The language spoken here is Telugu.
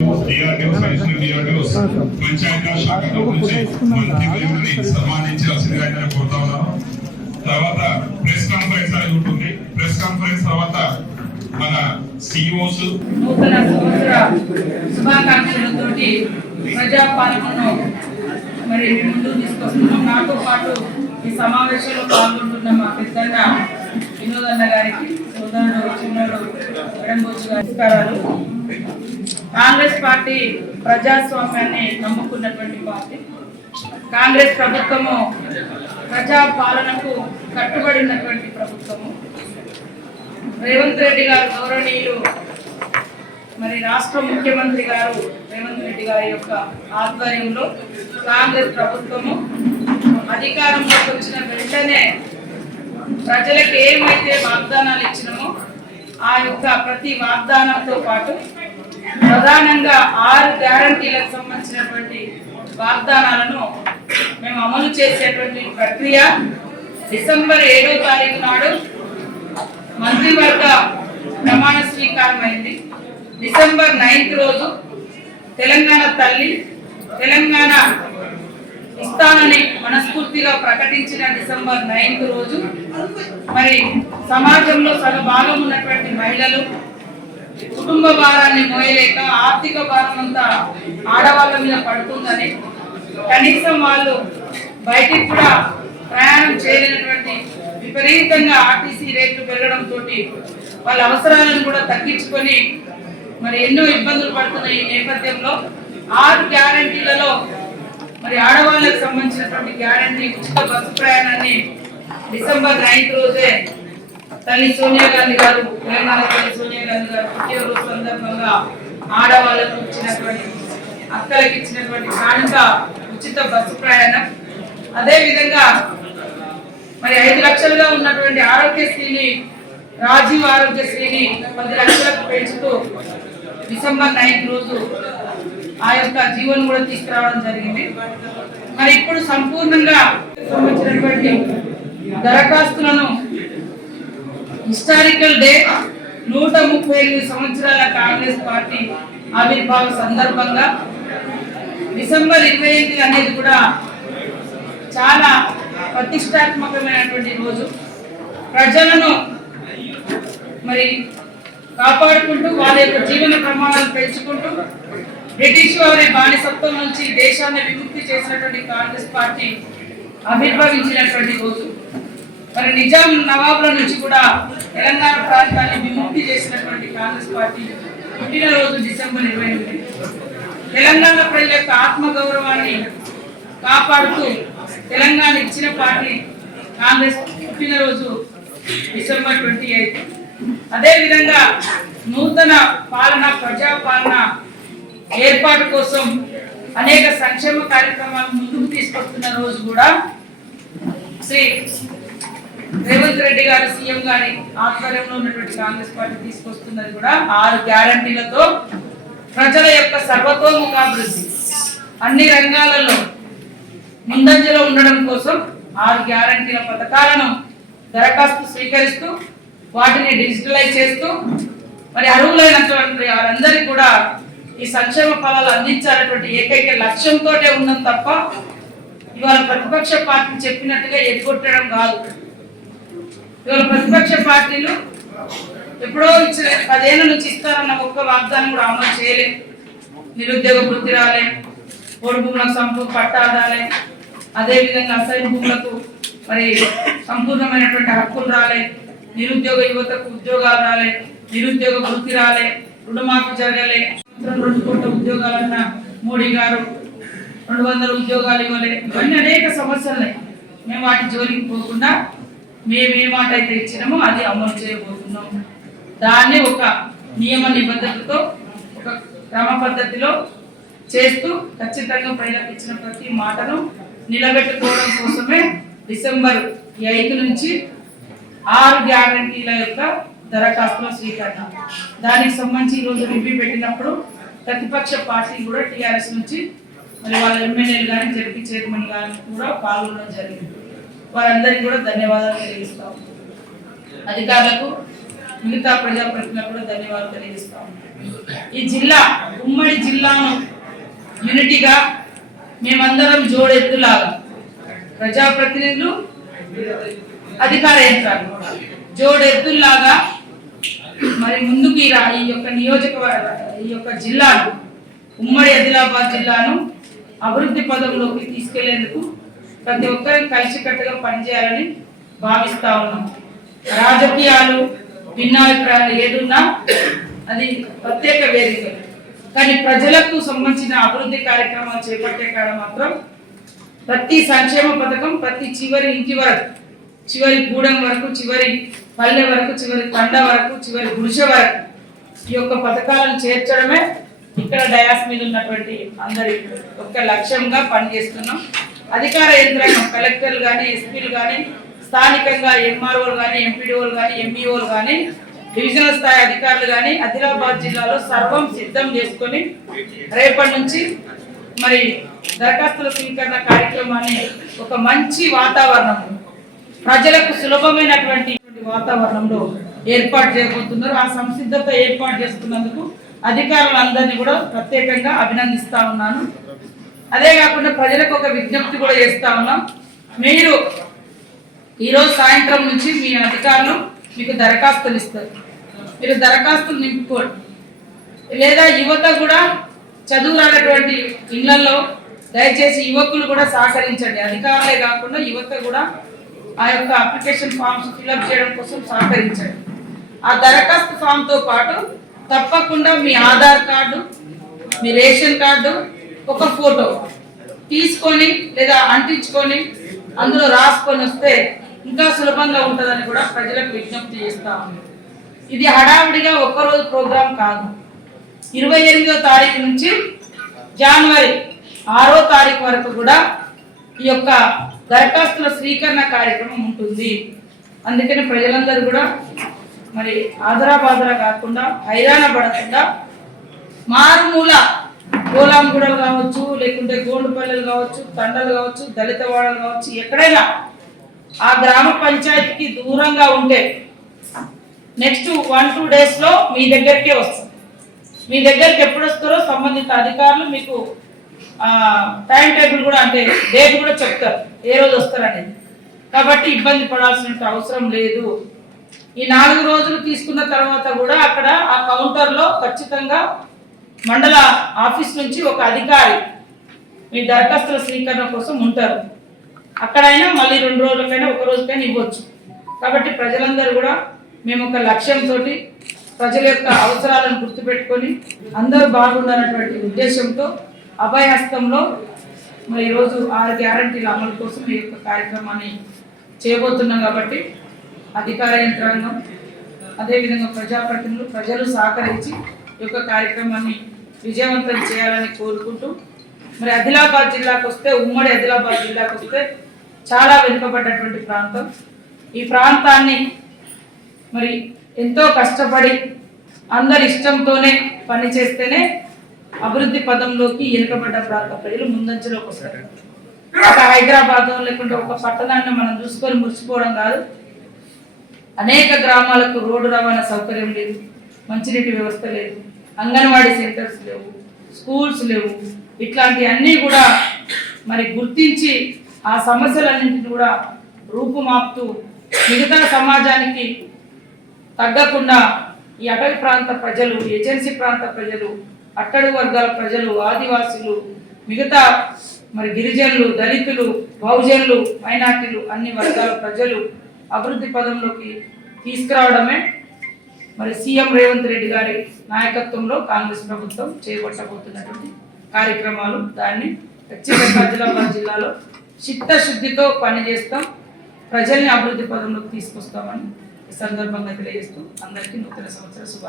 పంచాయతీరాజ్ శాఖ నుంచి మంత్రి సన్మానించాల్సిందిగా కోరుతా ఉన్నాను. తర్వాత ప్రెస్ కాన్ఫరెన్స్ అనేది ఉంటుంది. ప్రెస్ కాన్ఫరెన్స్ తర్వాత మన సిఇఓస్ నూతన సంవత్సర శుభాకాంక్షలతోటి ప్రజాపాలనను మరి ముందుకు తీసుకొస్తున్నాం. నాతో పాటు ఈ సమావేశంలో పాల్గొంటున్న మా పెద్దన్న వినోదన్న గారికి, సోదరుడు చిన్నోడు ఎడంబోజు నమస్కారాలు. కాంగ్రెస్ పార్టీ ప్రజాస్వామ్యాన్ని నమ్ముకున్నటువంటి పార్టీ. కాంగ్రెస్ ప్రభుత్వము ప్రజా పాలనకు కట్టుబడినటువంటి ప్రభుత్వము. రేవంత్ రెడ్డి గారు గౌరవనీయులు మరి రాష్ట్ర ముఖ్యమంత్రి గారు రేవంత్ రెడ్డి గారి యొక్క ఆధ్వర్యంలో కాంగ్రెస్ ప్రభుత్వము అధికారంలోకి వచ్చిన వెంటనే ప్రజలకు ఏమైతే వాగ్దానాలు ఇచ్చినామో ఆ యొక్క ప్రతి వాగ్దానంతో పాటు ప్రధానంగా 6 గ్యారంటీలకు సంబంధించినటువంటి వాగ్దానాలను మేము అమలు చేసేటువంటి ప్రక్రియ డిసెంబర్ 7వ తారీఖు నాడు మంత్రివర్గ ప్రమాణ స్వీకారం అయింది. డిసెంబర్ 9th రోజు తెలంగాణ తల్లి తెలంగాణ ఇస్తానని మనస్ఫూర్తిగా ప్రకటించిన డిసెంబర్ 9th రోజు మరి సమాజంలో సగభాగం ఉన్నటువంటి మహిళలు కుటుంబ భారాన్ని మోయలేక ఆర్థిక భారం అంతా ఆడవాళ్ళ మీద పడుతుందని, కనీసం వాళ్ళు బయటికి కూడా ప్రయాణం చేయలేనటువంటి విపరీతంగా ఆర్టీసీ రేట్లు పెరగడంతో వాళ్ళ అవసరాలను కూడా తగ్గించుకొని మరి ఎన్నో ఇబ్బందులు పడుతున్న ఈ నేపథ్యంలో 6 గ్యారంటీలలో మరి ఆడవాళ్ళకు సంబంధించినటువంటి గ్యారంటీ ఉచిత బస్సు ప్రయాణాన్ని డిసెంబర్ 9th రోజే తల్లి సోనియా గాంధీ గారు, తెలంగాణ తల్లి సోనియా గాంధీ గారు పుట్టినరోజు సందర్భంగా ఆడవాళ్ళకు ఇచ్చినటువంటి, అక్కలకి ఇచ్చినటువంటి కానుక ఉచిత బస్సు ప్రయాణం. అదే విధంగా మరి 5 లక్షలుగా ఉన్నటువంటి ఆరోగ్యశ్రీని, రాజీవ్ ఆరోగ్యశ్రీని 10 లక్షలకు పెంచుతూ డిసెంబర్ 9th రోజు ఆ యొక్క జీవోను కూడా తీసుకురావడం జరిగింది. మరి ఇప్పుడు సంపూర్ణంగా సంబంధించినటువంటి దరఖాస్తులను హిస్టారికల్ డే 138 సంవత్సరాల కాంగ్రెస్ పార్టీ ఆవిర్భావ సందర్భంగా డిసెంబర్ 25 అనేది కూడా చాలా ప్రతిష్టాత్మకమైనటువంటి రోజు. ప్రజలను మరి కాపాడుకుంటూ వాళ్ళ యొక్క జీవన ప్రమాణాలు పెంచుకుంటూ బ్రిటిష్ వారి బానిసత్వం నుంచి దేశాన్ని విముక్తి చేసినటువంటి కాంగ్రెస్ పార్టీ ఆవిర్భవించినటువంటి రోజు. మరి నిజాం నవాబుల నుంచి కూడా తెలంగాణ ప్రాంతాన్ని విముక్తి చేసినటువంటి కాంగ్రెస్ పార్టీ పుట్టినరోజు డిసెంబర్ 28. తెలంగాణ ప్రజల యొక్క ఆత్మగౌరవాన్ని కాపాడుతూ తెలంగాణ ఇచ్చిన పార్టీ కాంగ్రెస్ పుట్టినరోజు డిసెంబర్ 28. అదేవిధంగా నూతన పాలన, ప్రజాపాలన ఏర్పాటు కోసం అనేక సంక్షేమ కార్యక్రమాలు ముందుకు తీసుకొస్తున్న రోజు కూడా శ్రీ రేవంత్ రెడ్డి గారు సీఎం గారి ఆధ్వర్యంలో ఉన్నటువంటి కాంగ్రెస్ పార్టీ తీసుకొస్తున్నది కూడా 6 గ్యారంటీలతో ప్రజల యొక్క సర్వతోముఖాభివృద్ధి అన్ని రంగాలలో ముందంజలో ఉండడం కోసం 6 గ్యారంటీల పథకాలను దరఖాస్తు స్వీకరిస్తూ వాటిని డిజిటలైజ్ చేస్తూ మరి అర్హులైనటువంటి వారందరికీ కూడా ఈ సంక్షేమ ఫలాలు అందించాలన్నటువంటి ఏకైక లక్ష్యంతో ఉన్నది తప్ప ఇవాళ ప్రతిపక్ష పార్టీ చెప్పినట్టుగా ఎగ్గొట్టడం కాదు. ఇవాళ ప్రతిపక్ష పార్టీలు ఎప్పుడో ఇచ్చిన 10 ఏళ్ల నుంచి ఇస్తారన్న ఒక్క వాగ్దానం కూడా అమలు చేయలేదు. నిరుద్యోగ వృత్తి రాలే, పొడి భూములకు పట్టాదాలే, అదేవిధంగా అసైన్ భూములకు మరి సంపూర్ణమైనటువంటి హక్కులు రాలే, నిరుద్యోగ యువతకు ఉద్యోగాలు రాలే, నిరుద్యోగ వృత్తి రాలే, రుణమాఫీ జరగలే, 2 కోట్ల ఉద్యోగాలన్న మోడీ గారు 200 ఉద్యోగాలు ఇవ్వలే. ఇవన్నీ అనేక సమస్యలు. మేము వాటి జోలికి పోకుండా మేము ఏ మాట అయితే ఇచ్చినామో అది అమలు చేయబోతున్నాం. దాన్ని ఒక నియమ నిబంధనలతో ఒక క్రమ పద్ధతిలో చేస్తూ ఖచ్చితంగా ప్రజలకు ఇచ్చిన ప్రతి మాటను నిలబెట్టుకోవడం కోసమే డిసెంబర్ 8 నుంచి 6 గ్యారంటీల యొక్క దరఖాస్తుల స్వీకరణ. దానికి సంబంధించి ఈరోజు రివ్యూ పెట్టినప్పుడు ప్రతిపక్ష పార్టీ కూడా టీఆర్ఎస్ నుంచి మరి వాళ్ళ ఎమ్మెల్యేలు కానీ జడ్పీ చైర్మన్ కానీ కూడా పాల్గొనడం జరిగింది. వారందరికీ కూడా ధన్యవాదాలు తెలియజేస్తాము. అధికారులకు, మిగతా ప్రజాప్రతినిధులకు కూడా ధన్యవాదాలు తెలియజేస్తాము. ఈ జిల్లా ఉమ్మడి జిల్లాను యూనిటీగా మేమందరం జోడెద్దులాగా ప్రజాప్రతినిధులు అధికార యంత్రాలు జోడెద్దుల్లాగా మరి ముందుకు ఈ యొక్క ఈ యొక్క జిల్లాను ఉమ్మడి ఆదిలాబాద్ జిల్లాను అభివృద్ధి పదంలోకి తీసుకెళ్లేందుకు ప్రతి ఒక్కరికి కలిసికట్టుగా పనిచేయాలని భావిస్తా ఉన్నాం. రాజకీయాలు భిన్నాభిప్రాయాలు ఏదున్నా అది ప్రత్యేక వేదిక, కానీ ప్రజలకు సంబంధించిన అభివృద్ధి కార్యక్రమాలు చేపట్టే కాడ మాత్రం ప్రతి సంక్షేమ పథకం ప్రతి చివరి ఇంటి వరకు, చివరి గూడెం వరకు, చివరి పల్లె వరకు, చివరి తండ వరకు, చివరి గుడిసె వరకు ఈ యొక్క పథకాలను చేర్చడమే ఇక్కడ డయాస్ మీద ఉన్నటువంటి అందరి ఒక లక్ష్యంగా పనిచేస్తున్నాం. అధికార యంత్రాంగం కలెక్టర్లు కానీ, ఎస్పీలు కానీ, స్థానికంగా ఎంఆర్ఓలు కానీ, ఎంపీడీఓలు కానీ, ఎంఈఓలు కానీ, డివిజనల్ స్థాయి అధికారులు కానీ ఆదిలాబాద్ జిల్లాలో సర్వం సిద్ధం చేసుకొని రేపటి నుంచి మరి దరఖాస్తుల స్వీకరణ కార్యక్రమాన్ని ఒక మంచి వాతావరణం, ప్రజలకు సులభమైనటువంటి వాతావరణంలో ఏర్పాటు చేయబోతున్నారు. ఆ సంసిద్ధత ఏర్పాటు చేసుకున్నందుకు అధికారులందరినీ కూడా ప్రత్యేకంగా అభినందిస్తా ఉన్నాను. అదే కాకుండా ప్రజలకు ఒక విజ్ఞప్తి కూడా చేస్తా ఉన్నాం. మీరు ఈరోజు సాయంత్రం నుంచి మీ అధికారులు మీకు దరఖాస్తులు ఇస్తారు, మీరు దరఖాస్తులు నింపుకోండి. లేదా యువత కూడా చదువు రానటువంటి ఇళ్లలో దయచేసి యువకులు కూడా సహకరించండి. అధికారులే కాకుండా యువత కూడా ఆ యొక్క అప్లికేషన్ ఫామ్స్ ఫిల్అప్ చేయడం కోసం సహకరించండి. ఆ దరఖాస్తు ఫామ్తో పాటు తప్పకుండా మీ ఆధార్ కార్డు, మీ రేషన్ కార్డు, ఒక ఫోటో తీసుకొని లేదా అంటించుకొని అందులో రాసుకొని వస్తే ఇంకా సులభంగా ఉంటుందని కూడా ప్రజలకు విజ్ఞప్తి చేస్తా ఉన్నాం. ఇది హడావిడిగా ఒక్కరోజు ప్రోగ్రాం కాదు. 28వ తారీఖు నుంచి జనవరి 6వ తారీఖు వరకు కూడా ఈ యొక్క దరఖాస్తుల స్వీకరణ కార్యక్రమం ఉంటుంది. అందుకని ప్రజలందరూ కూడా మరి ఆదరాబాదరా కాకుండా హైరాణ పడకుండా మారుమూల గోలాంగూడలు కావచ్చు, లేకుంటే గోండుపల్లెలు కావచ్చు, తండలు కావచ్చు, దళిత వాడలు కావచ్చు, ఎక్కడైనా ఆ గ్రామ పంచాయతీకి దూరంగా ఉంటే నెక్స్ట్ 1-2 డేస్లో మీ దగ్గరికే వస్తారు. మీ దగ్గరికి ఎప్పుడు వస్తారో సంబంధిత అధికారులు మీకు టైం టేబుల్ కూడా అంటే డేట్ కూడా చెప్తారు ఏ రోజు వస్తారనేది. కాబట్టి ఇబ్బంది పడాల్సిన అవసరం లేదు. ఈ 4 రోజులు తీసుకున్న తర్వాత కూడా అక్కడ ఆ కౌంటర్లో ఖచ్చితంగా మండల ఆఫీస్ నుంచి ఒక అధికారి మీ దరఖాస్తుల స్వీకరణ కోసం ఉంటారు. అక్కడైనా మళ్ళీ 2 రోజులకైనా 1 రోజుకైనా ఇవ్వచ్చు. కాబట్టి ప్రజలందరూ కూడా మేము ఒక లక్ష్యంతో ప్రజల యొక్క అవసరాలను గుర్తుపెట్టుకొని అందరూ బాగుండాలన్నటువంటి ఉద్దేశంతో అభయహస్తంలో మరి ఈరోజు 6 గ్యారంటీల అమలు కోసం ఈ యొక్క కార్యక్రమాన్ని చేయబోతున్నాం. కాబట్టి అధికార యంత్రాంగం అదేవిధంగా ప్రజాప్రతినిధులు ప్రజలు సహకరించి ఈ యొక్క కార్యక్రమాన్ని విజయవంతం చేయాలని కోరుకుంటూ మరి ఆదిలాబాద్ జిల్లాకు వస్తే ఉమ్మడి ఆదిలాబాద్ జిల్లాకు వస్తే చాలా వెనుకబడ్డటువంటి ప్రాంతం. ఈ ప్రాంతాన్ని మరి ఎంతో కష్టపడి అందరి ఇష్టంతోనే పనిచేస్తేనే అభివృద్ధి పదంలోకి వెనుకబడ్డ ప్రాంత ప్రజలు ముందంజలోకి వస్తారు. ఒక హైదరాబాద్ లేకుంటే ఒక పట్టణాన్ని మనం చూసుకొని మురిసిపోవడం కాదు. అనేక గ్రామాలకు రోడ్డు రవాణా సౌకర్యం లేదు, మంచినీటి వ్యవస్థ లేదు, అంగన్వాడీ సెంటర్స్ లేవు, స్కూల్స్ లేవు. ఇట్లాంటివన్నీ కూడా మరి గుర్తించి ఆ సమస్యలన్నింటినీ కూడా రూపుమాపుతూ మిగతా సమాజానికి తగ్గకుండా ఈ అటవీ ప్రాంత ప్రజలు, ఏజెన్సీ ప్రాంత ప్రజలు, అట్టడుగు వర్గాల ప్రజలు, ఆదివాసులు, మిగతా మరి గిరిజనులు, దళితులు, బహుజనులు, మైనార్టీలు అన్ని వర్గాల ప్రజలు అభివృద్ధి పదంలోకి తీసుకురావడమే మరి సీఎం రేవంత్ రెడ్డి గారి నాయకత్వంలో కాంగ్రెస్ ప్రభుత్వం చేపట్టబోతున్నటువంటి కార్యక్రమాలు. దాన్ని ఖచ్చితంగా ఆదిలాబాద్ జిల్లాలో చిత్తశుద్ధితో పనిచేస్తాం, ప్రజల్ని అభివృద్ధి పదంలోకి తీసుకొస్తామని ఈ సందర్భంగా తెలియజేస్తూ అందరికీ నూతన సంవత్సర శుభాకాంక్షలు.